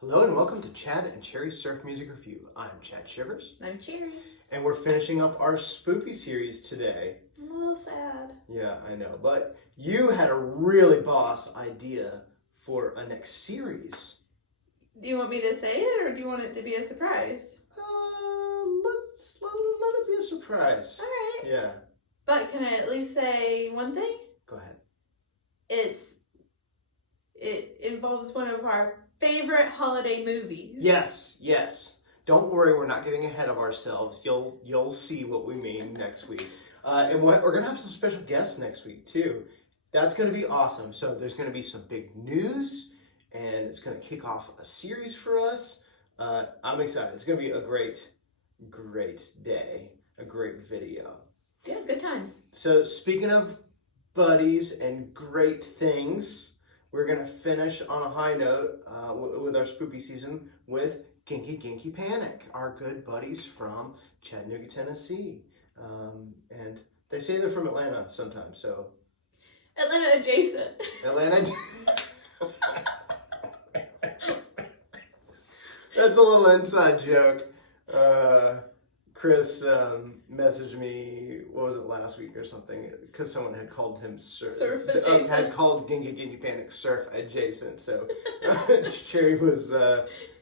Hello and welcome to Chad and Cherry's Surf Music Review. I'm Chad Shivers. I'm Cherry. And we're finishing up our spoopy series today. I'm a little sad. Yeah, I know. But you had a really boss idea for a next series. Do you want me to say it or do you want it to be a surprise? Let it be a surprise. All right. Yeah. But can I at least say one thing? Go ahead. It involves one of our favorite holiday movies. Yes. Don't worry, we're not getting ahead of ourselves. You'll see what we mean next week. And we're gonna have some special guests next week too. That's gonna be awesome. So there's gonna be some big news, and it's gonna kick off a series for us. I'm excited. It's gonna be a great day, a great video. Yeah, good times. So speaking of buddies and great things, we're gonna finish on a high note with our spoopy season with Genki Genki Panic, our good buddies from Chattanooga, Tennessee. And they say they're from Atlanta sometimes, so. Atlanta adjacent. Atlanta. That's a little inside joke. Chris messaged me, what was it, last week or something, because someone had called him surf adjacent. Had called Genki Genki Panic surf adjacent. So Cherry was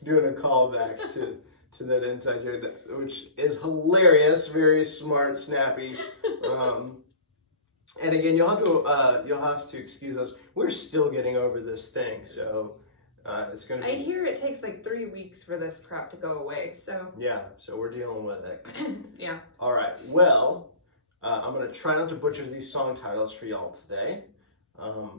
doing a callback to that inside joke, which is hilarious, very smart, snappy. And again, you'll have to excuse us. We're still getting over this thing, so. It's gonna be... I hear it takes like 3 weeks for this crap to go away, so. Yeah, so we're dealing with it. Yeah. All right, well, I'm gonna try not to butcher these song titles for y'all today.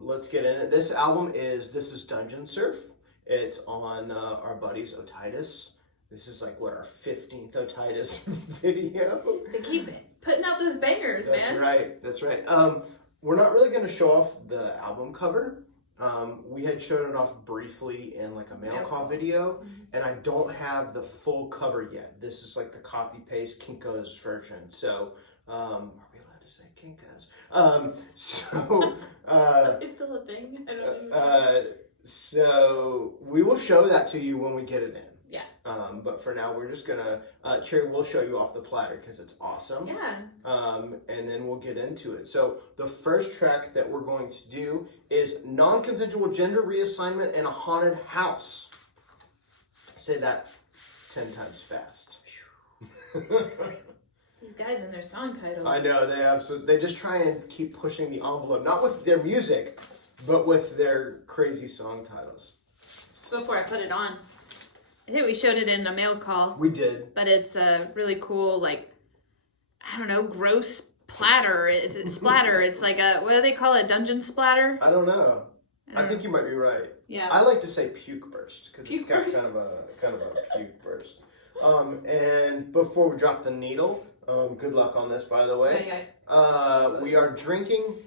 Let's get in it. This is Dungeon Surf. It's on our buddies Otitis. This is like, what, our 15th Otitis video? They keep putting out those bangers, man. That's right. We're not really gonna show off the album cover. We had shown it off briefly in like a mail call video, and I don't have the full cover yet. This is like the copy paste Kinko's version. So, are we allowed to say Kinko's? It's still a thing. I don't know. So we will show that to you when we get it in. Yeah. But for now, we're just gonna, Cherry will show you off the platter because it's awesome. Yeah. And then we'll get into it. So the first track that we're going to do is Non-Consensual Gender Reassignment in a Haunted House. Say that 10 times fast. These guys and their song titles. I know, they just try and keep pushing the envelope, not with their music, but with their crazy song titles. Before I put it on, I think we showed it in a mail call. We did. But it's a really cool, like, I don't know, gross platter. It's a splatter. It's like a, what do they call it? Dungeon splatter? I don't know. I think you might be right. Yeah. I like to say puke burst because it's got burst? kind of a puke burst. And before we drop the needle, good luck on this, by the way. We are drinking.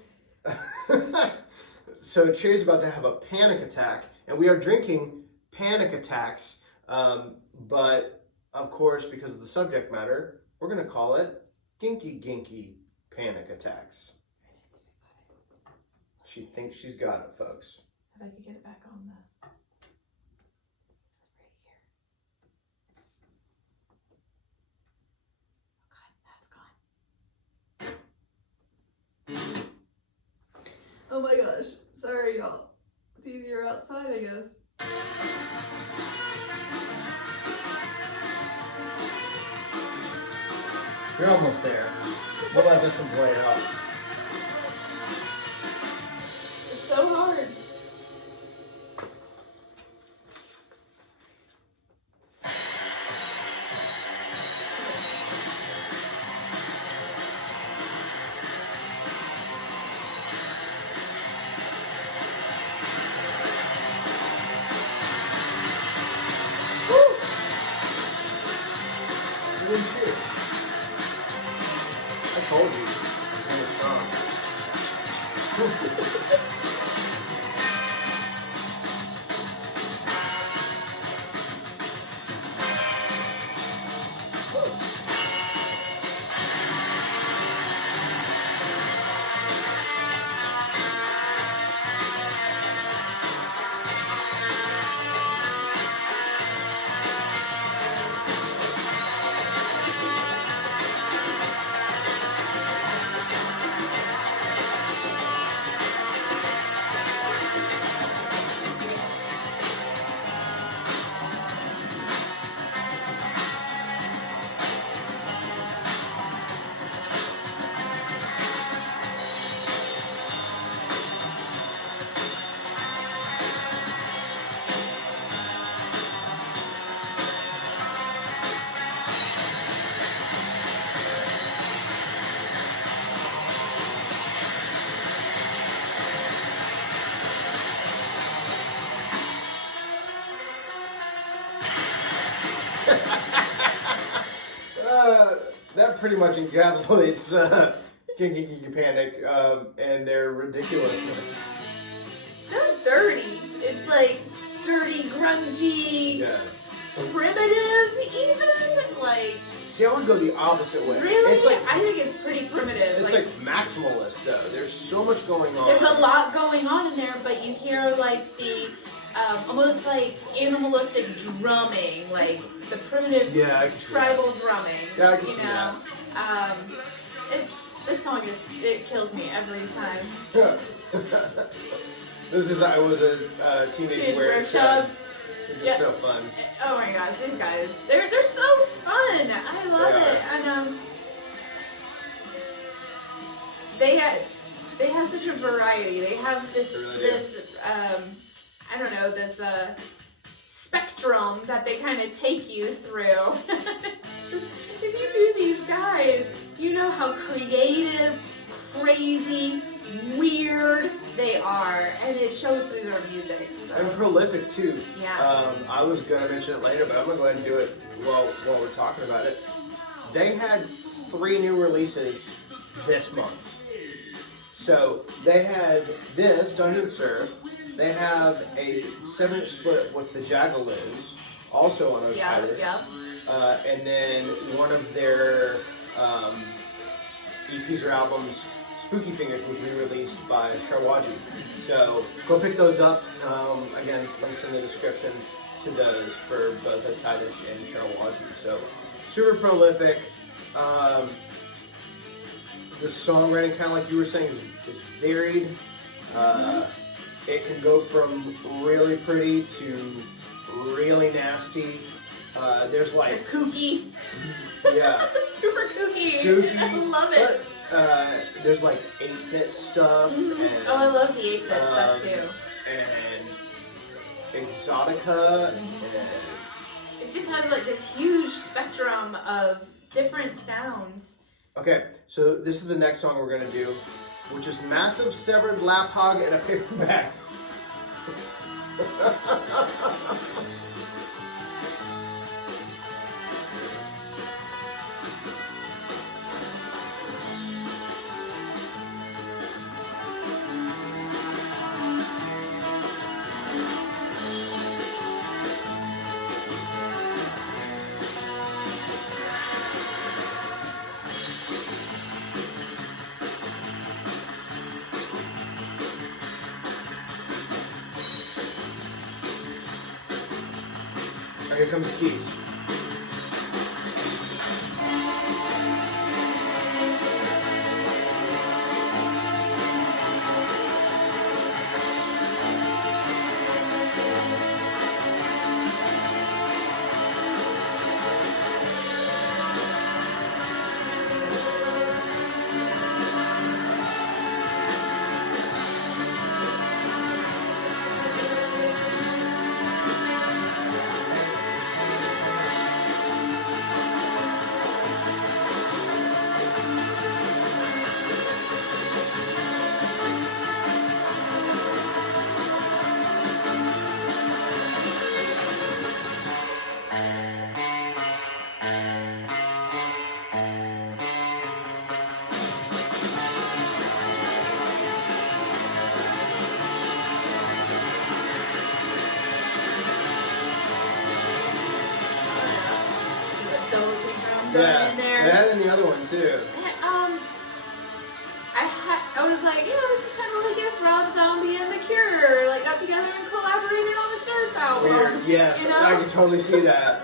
So Cherry's about to have a panic attack, and we are drinking panic attacks. But of course, because of the subject matter, we're going to call it Genki Genki Panic Attacks. She thinks she's got it, folks. If I could get it back on the... Oh God, now it's gone. Oh my gosh. Sorry, y'all. It's easier outside, I guess. You're almost there. We'll let this one play out. It's so hard. Woo! Good cheers. I told you. It's really strong. That pretty much encapsulates Genki Genki Panic and their ridiculousness. So dirty. It's like dirty, grungy, Yeah. primitive even. Like, See, I would go the opposite way. really? It's like, I think it's pretty primitive. it's like maximalist though. There's so much going on. There's a lot going on in there, but you hear like the almost like animalistic drumming, like the primitive Yeah, I can see tribal drumming. Yeah, I can you see know, this song it kills me every time. that. I was a teenage wear chub. It's just so fun. Oh my gosh, these guys, they're so fun. I love They it, and they have such a variety. They have this I don't know, this spectrum that they kind of take you through. It's just, if you knew these guys, you know how creative, crazy, weird they are, and it shows through their music. So. And prolific too. Yeah. I was gonna mention it later, but I'm gonna go ahead and do it while we're talking about it. They had 3 new releases this month. So they had this Dungeon Surf. They have a 7-inch split with the Jagaloons, also on Otitis. Yeah. And then one of their EPs or albums, Spooky Fingers, was re-released by Sharwaji. So go pick those up. Again, links in the description to those for both Otitis and Sharwaji. So super prolific. The songwriting, kind of like you were saying, is varied. It can go from really pretty to really nasty. There's like kooky. Yeah. Super kooky. Goofy. I love it. There's like 8-bit stuff. Mm-hmm. And, I love the 8-bit stuff too. And Exotica. Mm-hmm. And It just has like this huge spectrum of different sounds. okay, so this is the next song we're gonna do, which is Massive Severed Laphog in a Paper Bag. Here comes the keys. Double kick drum going in there. That and the other one too. I was like, this is kind of like if Rob Zombie and The Cure like got together and collaborated on a surf album. Weird. Yes, you know? I can totally see that.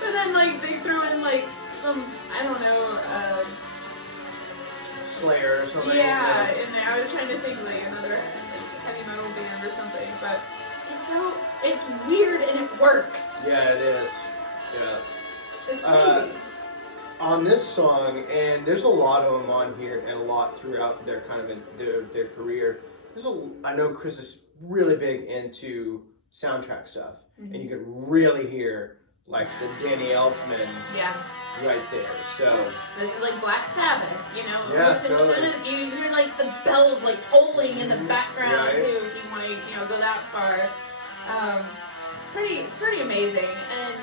But then like they threw in like some, I don't know, Slayer or something. yeah, in there. I was trying to think like another heavy metal band or something, but it's weird and it works. Yeah, it is. Yeah. It's crazy. On this song, and there's a lot of them on here, and a lot throughout their kind of their career. I know Chris is really big into soundtrack stuff, and you can really hear like the Danny Elfman right there. So this is like Black Sabbath, you know. Yeah, Almost as soon as you hear like the bells like tolling in the background Right. too, if you want to go that far. It's pretty amazing, and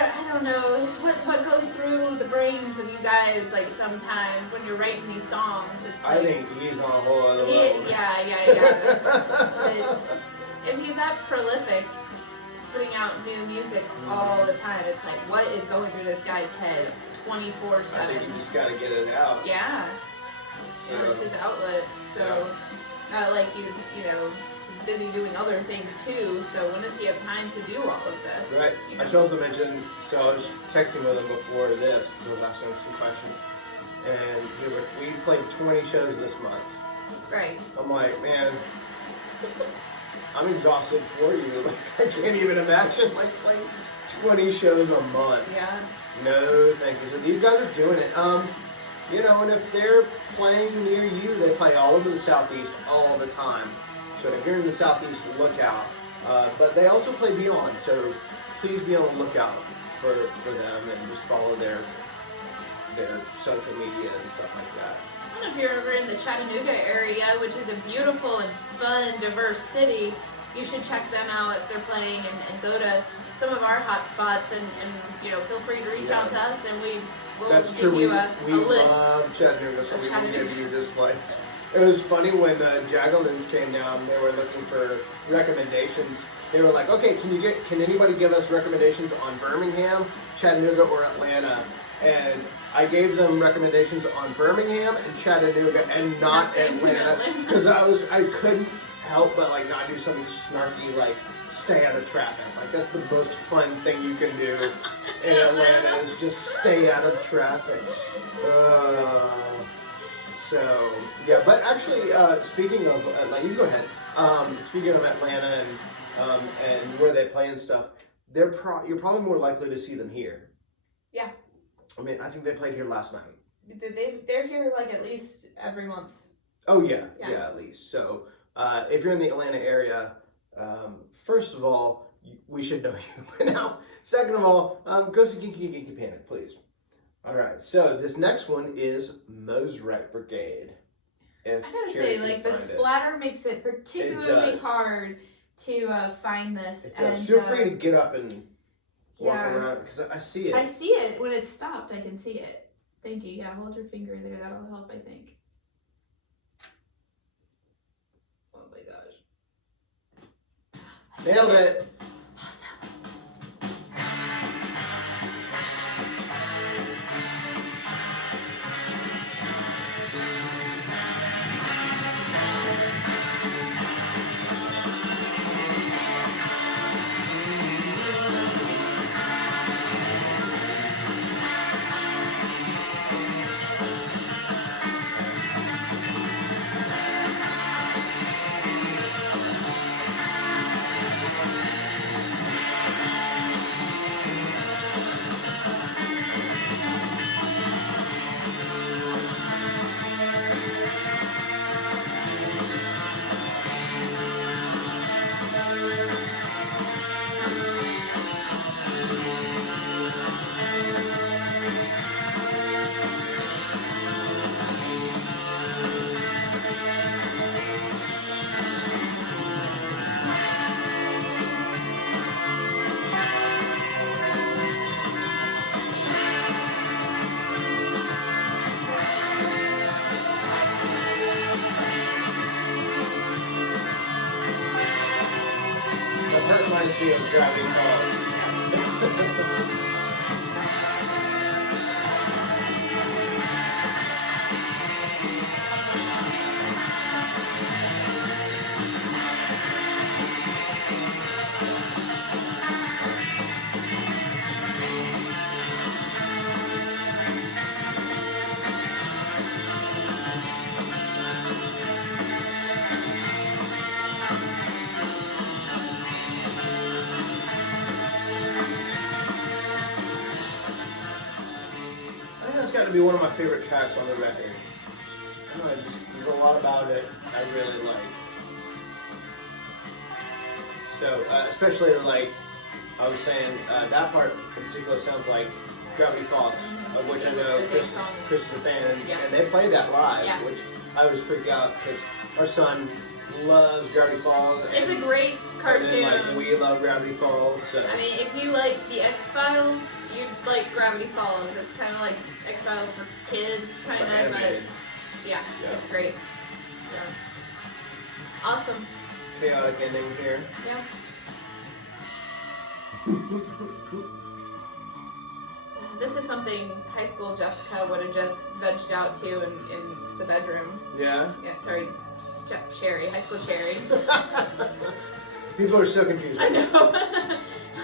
I don't know. It's what goes through the brains of you guys like sometimes when you're writing these songs. It's like, I think he's on a whole other level. Yeah. But if he's that prolific, putting out new music all the time, it's like, what is going through this guy's head 24/7? I think you just got to get it out. Yeah. So, It's his outlet. So, not like he's busy doing other things too. So when does he have time to do all of this? right. I should also mention, so I was texting with him before this, because I was asking him some questions. And he was like, we played 20 shows this month. Right. I'm like, man, I'm exhausted for you. Like, I can't even imagine like playing 20 shows a month. Yeah. No, thank you. So these guys are doing it. And if they're playing near you, they play all over the Southeast all the time. So if you're in the Southeast, look out. But they also play beyond, so please be on the lookout for them and just follow their social media and stuff like that. And if you're ever in the Chattanooga area, which is a beautiful and fun, diverse city, you should check them out if they're playing and go to some of our hot spots and feel free to reach out to us and we will give you a list. We love Chattanooga, so we will give you just like... It was funny when the Jagalins came down, they were looking for recommendations. They were like, okay, can anybody give us recommendations on Birmingham, Chattanooga, or Atlanta? And I gave them recommendations on Birmingham and Chattanooga and not Atlanta. Because I couldn't help but like not do something snarky like stay out of traffic. Like that's the most fun thing you can do in Atlanta is just stay out of traffic. So, yeah, but actually, speaking of Atlanta, you go ahead. Speaking of Atlanta and where they play and stuff, you're probably more likely to see them here. Yeah. I mean, I think they played here last night. They're here like at least every month. Oh, yeah, at least. So, if you're in the Atlanta area, first of all, we should know you by now. Second of all, go see Genki Genki Panic, please. All right, so this next one is Mosrite Brigade. I gotta say, like, the splatter makes it particularly hard to find this. It does. And feel free to get up and walk around, because I see it. I see it. When it's stopped, I can see it. Thank you. Yeah, hold your finger there. That'll help, I think. Oh my gosh. Nailed it. Reminds me of Gravity Falls. Got to be one of my favorite tracks on the record. I don't know, there's a lot about it I really like. So, especially like I was saying, that part in particular sounds like Gravity Falls, of which I know Chris is a fan, and they play that live, which I was freaked out because our son loves Gravity Falls. It's a great cartoon. And then, like, you love Gravity Falls. So. I mean, if you like the X-Files, you'd like Gravity Falls. It's kind of like X-Files for kids, kind of, but yeah, it's great. Yeah. Awesome. Chaotic ending here. Yeah. This is something high school Jessica would have just vegged out to in the bedroom. Yeah? Yeah, sorry, Cherry, high school Cherry. People are so confused. I know.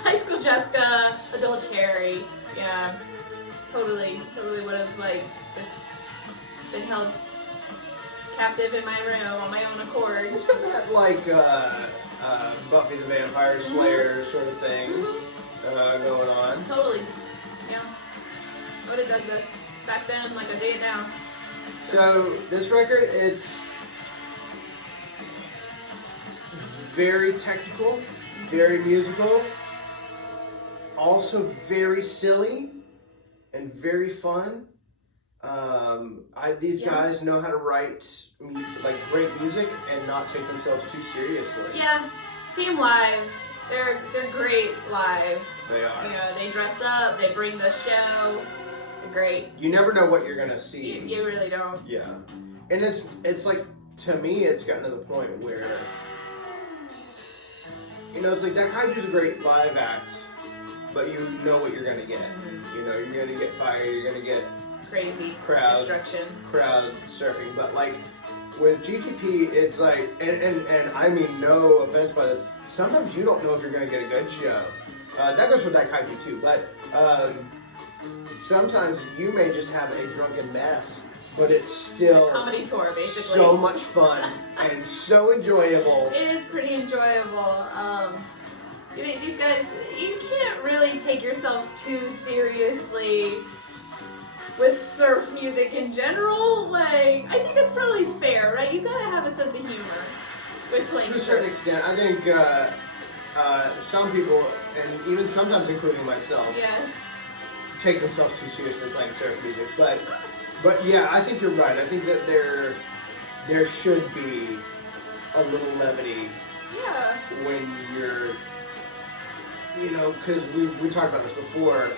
High school Jessica, adult Cherry. Yeah, totally would have like just been held captive in my room on my own accord. It's got that like Buffy the Vampire Slayer sort of thing going on. Totally. Yeah. I would have dug this back then like I did now. So this record, it's very technical, very musical, also very silly and very fun. These guys know how to write like great music and not take themselves too seriously. Yeah, see them live. They're great live. They are. You know, they dress up, they bring the show. They're great. You never know what you're gonna see. You really don't. Yeah, and it's like, to me, it's gotten to the point where, you know, it's like that Kaiju's a great live act, but you know what you're gonna get. Mm-hmm. You know, you're gonna get fire, you're gonna get crazy destruction, crowd surfing. But like with GGP, it's like, and I mean no offense by this, sometimes you don't know if you're gonna get a good show. That goes for Daikaiju too, but sometimes you may just have a drunken mess, but it's still a comedy tour, basically. So much fun and so enjoyable. It is pretty enjoyable. These guys, you can't really take yourself too seriously with surf music in general. Like, I think that's probably fair, right? You gotta have a sense of humor with playing to a surf. certain extent. I think some people, and even sometimes including myself, Yes. take themselves too seriously playing surf music. But yeah, I think you're right. I think that there should be a little levity. Yeah. When you're, you know, because we talked about this before.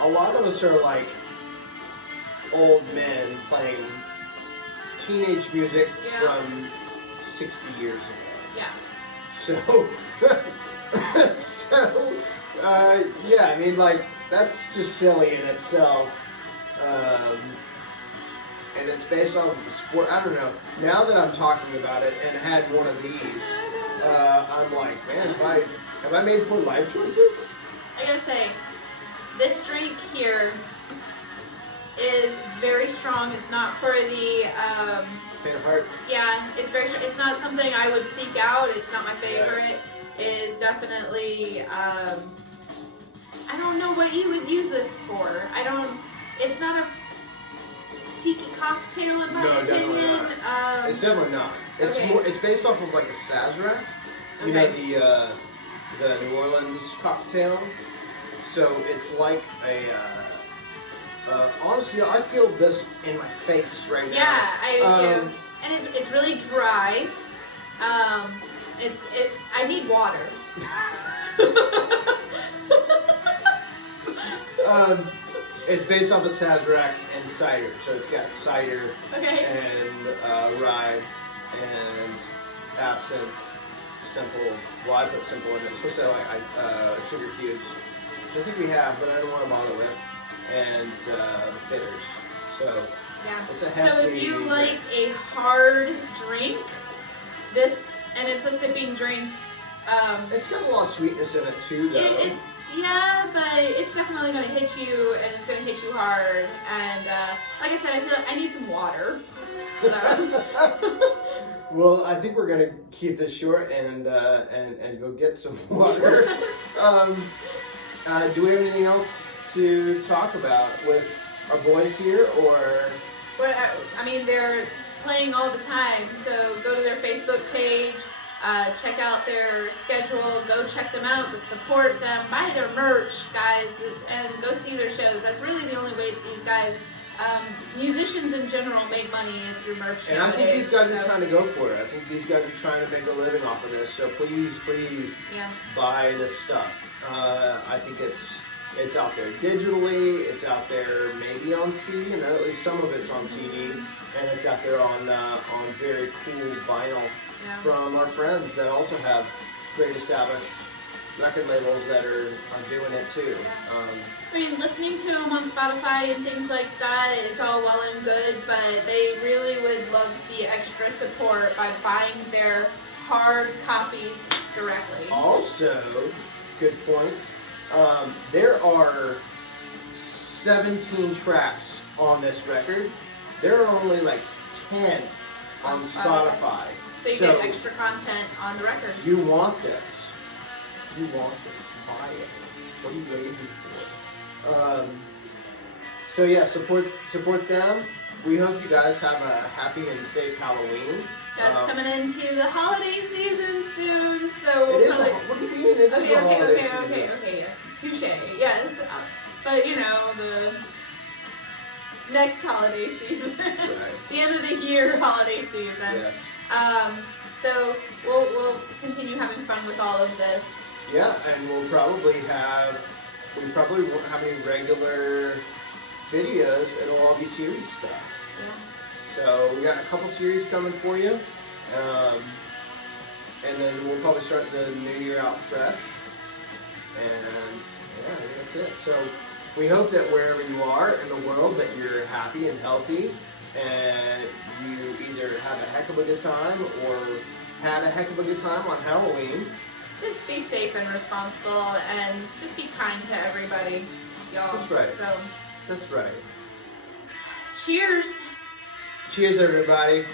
A lot of us are like old men playing teenage music from 60 years ago. Yeah. So, yeah, I mean, like, that's just silly in itself. And it's based off of the sport. I don't know. Now that I'm talking about it and had one of these, I'm like, man, have I made poor life choices? I gotta say, this drink here is very strong. It's not for the Faint of heart. yeah, it's very strong. It's not something I would seek out. It's not my favorite. It is definitely I don't know what you would use this for. It's not a tiki cocktail in my opinion. Not. It's definitely not. It's more. It's based off of like a Sazerac. You know, the New Orleans cocktail. So it's like a. Honestly, I feel this in my face right now. Yeah, I do too. And it's really dry. I need water. It's based off of Sazerac and cider. So it's got cider and rye and absinthe, simple. Well, I put simple in it. It's supposed to have like sugar cubes, which I think we have, but I don't want to bother with, and bitters. So yeah. It's a hefty. So if you like a hard drink, and it's a sipping drink. It's got a lot of sweetness in it too, though. But it's definitely going to hit you, and it's going to hit you hard. And like I said, I feel like I need some water. So. Well, I think we're going to keep this short and go get some water. Do we have anything else to talk about with our boys here, or? Well, I mean, they're playing all the time, so go to their Facebook page. Check out their schedule, go check them out, support them, buy their merch, guys, and go see their shows. That's really the only way that these guys musicians in general make money is through merch And I think nowadays, these guys are so- trying to go for it. I think these guys are trying to make a living off of this. So please Yeah. buy this stuff. I think it's out there digitally. It's out there maybe on CD, and at least some of it's on CD, and it's out there on very cool vinyl Yeah. from our friends that also have great established record labels that are doing it too. I mean, listening to them on Spotify and things like that is all well and good, but they really would love the extra support by buying their hard copies directly. Also, good point. There are 17 tracks on this record. There are only like 10 on Spotify. So you get extra content on the record. You want this. You want this. Buy it. What are you waiting for? So yeah, support them. We hope you guys have a happy and safe Halloween. That's coming into the holiday season soon, so It is. What do you mean? It is a holiday season. Okay, yes, touche, yes, but you know, the next holiday season, Right. the end of the year holiday season. Yes. So we'll continue having fun with all of this. Yeah, and we probably won't have any regular videos. It'll all be series stuff. Yeah. So we got a couple series coming for you, and then we'll probably start the new year out fresh. And yeah, I think that's it. So we hope that wherever you are in the world, that you're happy and healthy, and you either have a heck of a good time or had a heck of a good time on Halloween. Just be safe and responsible, and just be kind to everybody, y'all. That's right. So, That's right. cheers. Cheers, everybody.